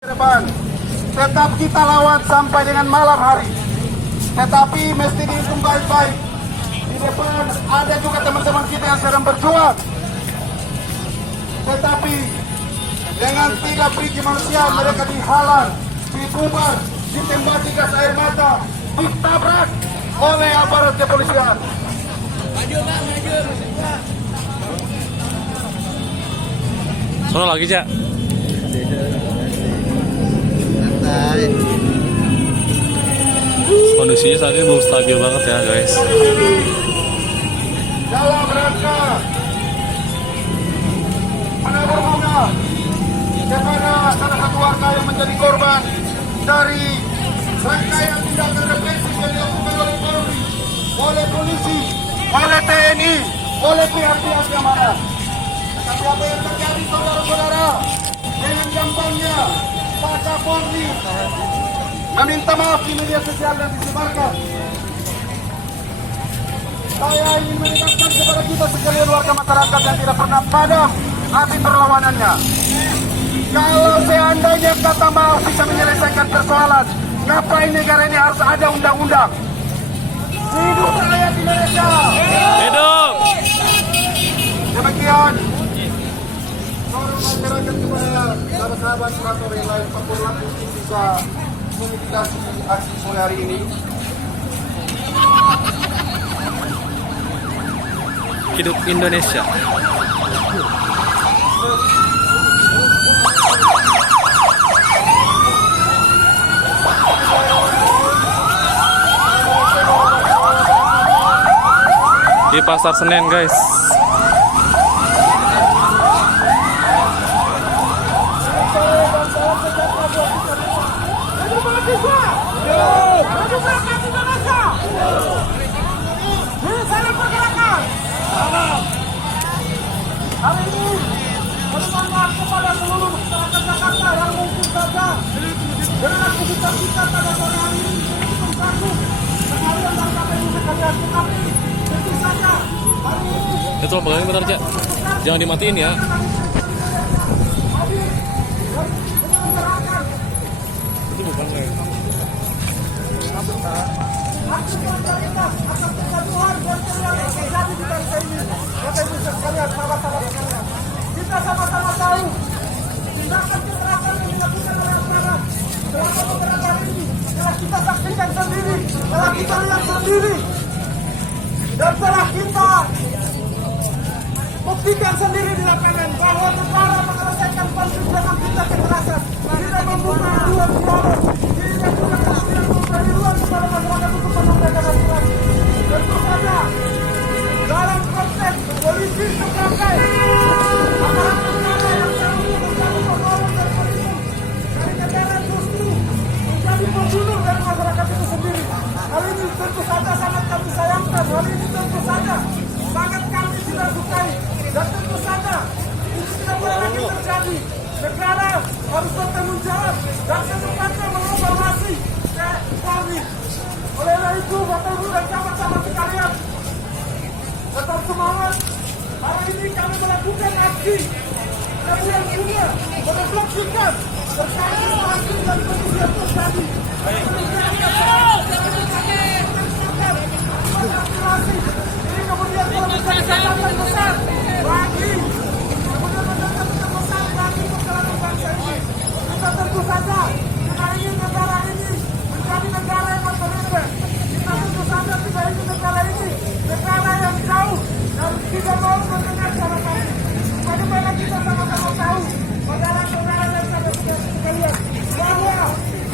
depan. Tetap kita lawan sampai dengan malam hari. Tetapi mesti dihitung baik-baik. Di depan ada juga teman-teman kita yang sedang berjuang. Tetapi dengan 3 biji manusia mereka dihalang, dibubar, ditembaki gas air mata, ditabrak oleh aparat kepolisian. Maju Pak, maju. Sono lagi, Cak. Kondisinya saat ini belum stabil banget ya, guys. Dalam rangka menabur bunga kepada salah satu warga yang menjadi korban dari rangkaian tindakan represif yang dilakukan oleh Polri, oleh polisi, oleh TNI, oleh pihak-pihak yang mana. Tetapi apa yang terjadi, saudara-saudara, dengan gampangnya Pak Kapolri meminta maaf di media sosial dan disebarkan. Saya ingin mengingatkan kepada kita sekalian warga masyarakat yang tidak pernah padam api perlawanannya. Kalau seandainya kata maaf bisa menyelesaikan persoalan, ngapain negara ini harus ada undang-undang? Hidup rakyat Indonesia! Hidup! Demikian. Dorong masyarakat kepada sahabat-sahabat kurator yang lain Papua untuk bisa memitigasi aksi sore hari ini. Hidup Indonesia. Di Pasar Senen, guys. Hari ini bermanfaat kepada seluruh masyarakat Jakarta yang mungkin saja dengan aktivitas kita pada sore hari ini untuk satu sekalian dan KPU sekalian, tetapi tentu saja hari ini Itu pegangin bentar, Cak. Jangan dimatiin ya. Itu bukan, guys. solidaritas atas kesatuan dan kesatuan yang terjadi di bangsa ini. Bapak Ibu sekalian, sahabat-sahabat sekalian, kita sama-sama tahu tindakan kekerasan yang dilakukan oleh aparat selama beberapa hari ini telah kita saksikan sendiri, telah kita lihat sendiri, dan telah kita buktikan sendiri di lapangan bahwa negara menyelesaikan konflik dengan tindak kekerasan, tidak membuka ruang dialog, tidak memberi ruang kepada masyarakat untuk menyampaikan aspirasi. Tentu saja dalam konteks polisi sebagai aparat negara yang selalu menjadi pembawa terpilih dari negara justru menjadi pembunuh dari masyarakat itu sendiri. Hal ini tentu saja sangat kami sayangkan. Hal ini tentu saja sangat kami tidak sukai. Dan tentu saja ini tidak boleh lagi terjadi. Negara harus bertanggung jawab dan secepatnya mengevaluasi Polri. Oleh itu, Bapak Ibu dan sahabat-sahabat sekalian, tetap semangat. Hari ini kami melakukan aksi yang juga merefleksikan terkait situasi dan kondisi yang terjadi. Ini kemudian kalau menjadi catatan besar bagi kemudian menjadi catatan besar bagi perjalanan bangsa ini. Kita tentu saja kita ingin negara ini menjadi negara yang berbeda. Kita tentu saja tidak ingin negara ini negara yang jauh dan tidak mau mendengar suara kami. Bagaimana kita sama-sama tahu, saudara-saudara dan sahabat-sahabat sekalian, bahwa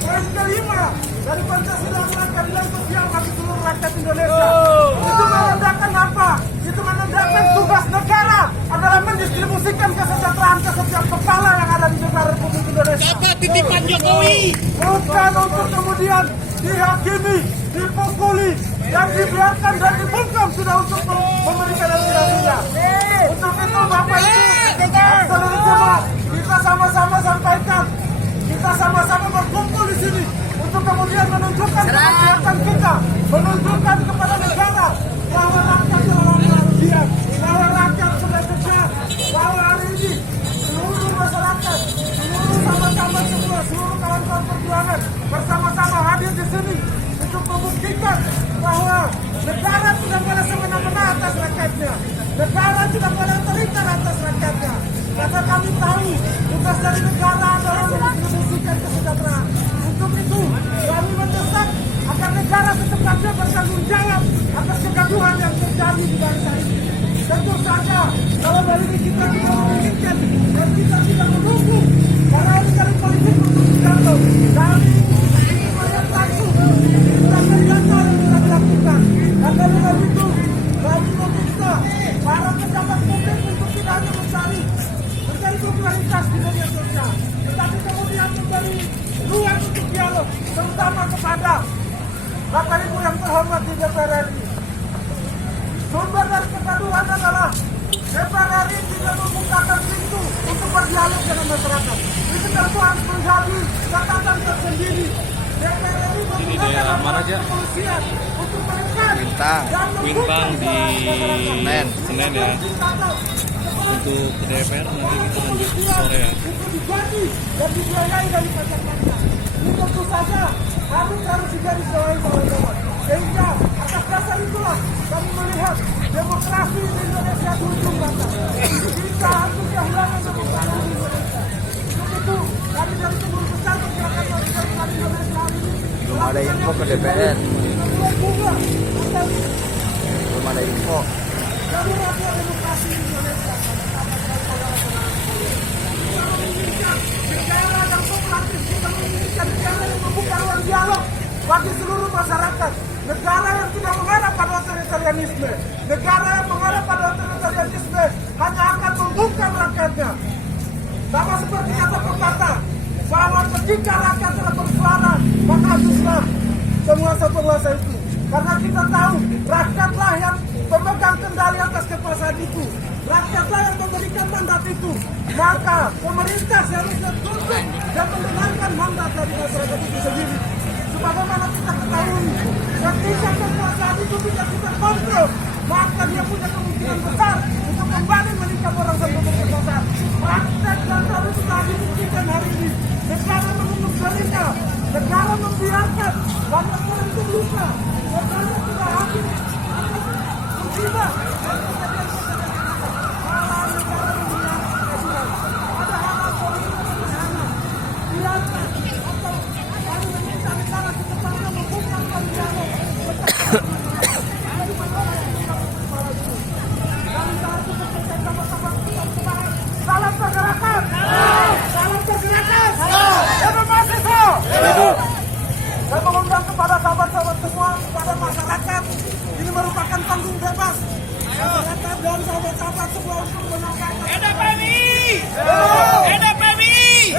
poin kelima dari Pancasila adalah keadilan sosial bagi seluruh rakyat Indonesia. Itu menandakan apa? Itu menandakan tugas negara adalah mendistribusikan kesejahteraan ke setiap kepala yang ada di negara Republik Indonesia. Dapat titipan Jokowi. Bukan untuk kemudian dihakimi, dipukuli, dan dibiarkan dan dibungkam sudah untuk memberikan aspirasinya. Untuk itu Bapak Ibu, seluruh jemaah, kita sama-sama sampaikan, kita sama-sama berkumpul di sini untuk kemudian menunjukkan kekuatan kita, menunjukkan kepada negara bahwa rakyat telah diam, bahwa rakyat sudah tegar, bahwa hari ini seluruh masyarakat, seluruh sahabat-sahabat semua, dari negara adalah mendistribusikan kesejahteraan. Untuk itu, kami mendesak agar negara secepatnya bertanggung jawab atas kegaduhan yang terjadi di bangsa ini. Tentu saja, kalau dari ini kita tidak menginginkan dan kita tidak mendukung karena ini dari politik untuk digantung. Kami ingin melihat langsung tindakan nyata yang telah dilakukan. Dan dari itu, kami meminta para pejabat publik untuk tidak hanya mencari popularitas di media sosial, tetapi kemudian memberi ruang untuk dialog, terutama kepada Bapak Ibu yang terhormat di DPR RI. Sumber dari kegaduhan adalah DPR RI tidak membukakan pintu untuk berdialog dengan masyarakat. Itu tentu harus menjadi catatan tersendiri. DPR RI menggunakan aparat kepolisian untuk menekan dan Kuintang di Senen ya. Untuk DPR nanti kita lanjut sore ya. Untuk digaji dan dibiayai dari pajak-pajak. Ini tentu saja harus digarisbawahi kawan-kawan. Sehingga atas dasar itulah kami melihat demokrasi di Indonesia di ujung batas. Kita harus kehilangan demokrasi di Indonesia. Untuk itu kami dari Pengurus Besar Pergerakan Mahasiswa Indonesia hari ini belum ada info ke DPR. Belum ada info. Dari rakyat demokrasi di Indonesia. Negara yang kooperatif, kita menginginkan negara yang membuka ruang dialog bagi seluruh masyarakat. Negara yang tidak mengarah pada otoritarianisme. Negara yang mengarah pada otoritarianisme hanya akan membungkam rakyatnya. Sama seperti kata pepatah, bahwa ketika rakyat telah bersuara, maka habislah penguasa-penguasa itu. Karena kita tahu, rakyatlah yang pemegang kendali atas kekuasaan itu. Rakyatlah yang memberikan mandat itu. Maka pemerintah seharusnya tunduk dan mendengarkan mandat dari masyarakat itu sendiri. Sebagaimana kita ketahui, ketika kekuasaan itu tidak kita kontrol, maka dia punya kemungkinan besar untuk kembali menikah orang sampai berkekuasaan. Praktek dan itu telah dibuktikan hari ini. Negara menunggu seringnya, negara membiarkan banyak orang itu luka. Negara tidak habis. Musibah. Salam pergerakan. Salam pergerakan. Hidup mahasiswa. Saya mengundang kepada sahabat-sahabat semua, kepada masyarakat. Ini merupakan panggung bebas. Masyarakat dan sahabat-sahabat semua untuk menangkap. Hidup PMI! Hidup PMI!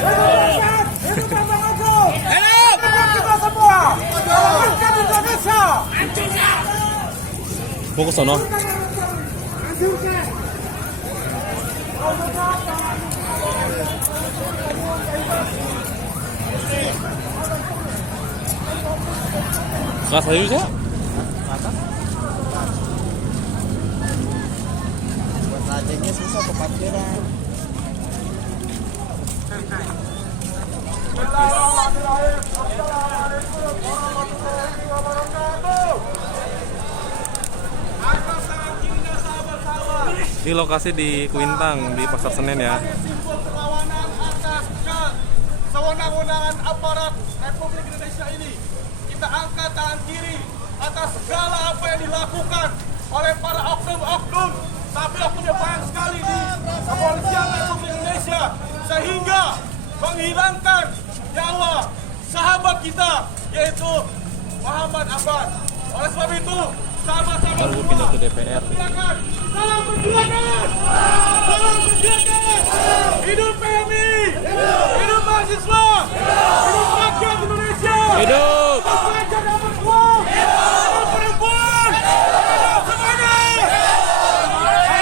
Hidup Bambang Ojo. Hidup! Hidup kita semua. Selamatkan Indonesia. Fokus sono. Hancurkan. Kelas aja ya? Buat rajanya susah ke parkiran. Ini lokasi di Kuintang di Pasar Senen ya. Simbol perlawanan atas sewenang-wenangan aparat Republik Indonesia ini. Kita angkat tangan kiri atas segala apa yang dilakukan oleh para oknum-oknum, tapi oknumnya banyak sekali di kepolisian Republik Indonesia, sehingga menghilangkan nyawa sahabat kita, yaitu Muhammad Abbas. Oleh sebab itu, sama-sama Baru semua pindah ke DPR. salam perjuangan! Salam perjuangan! Hidup PMI! Hidup mahasiswa! Hidup rakyat Indonesia! Hidup! Rakyat dapat uang! Hidup perempuan! Hidup semuanya! Indonesia!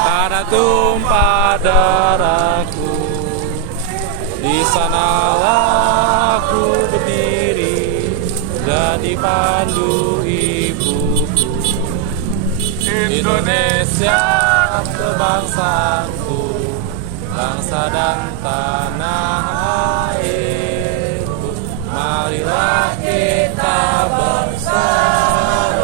Tanah tumpah darahku, di sanalah aku berdiri dan dipandu ibuku. Indonesia kebangsaanku, bangsa dan tanah airku. Marilah kita bersama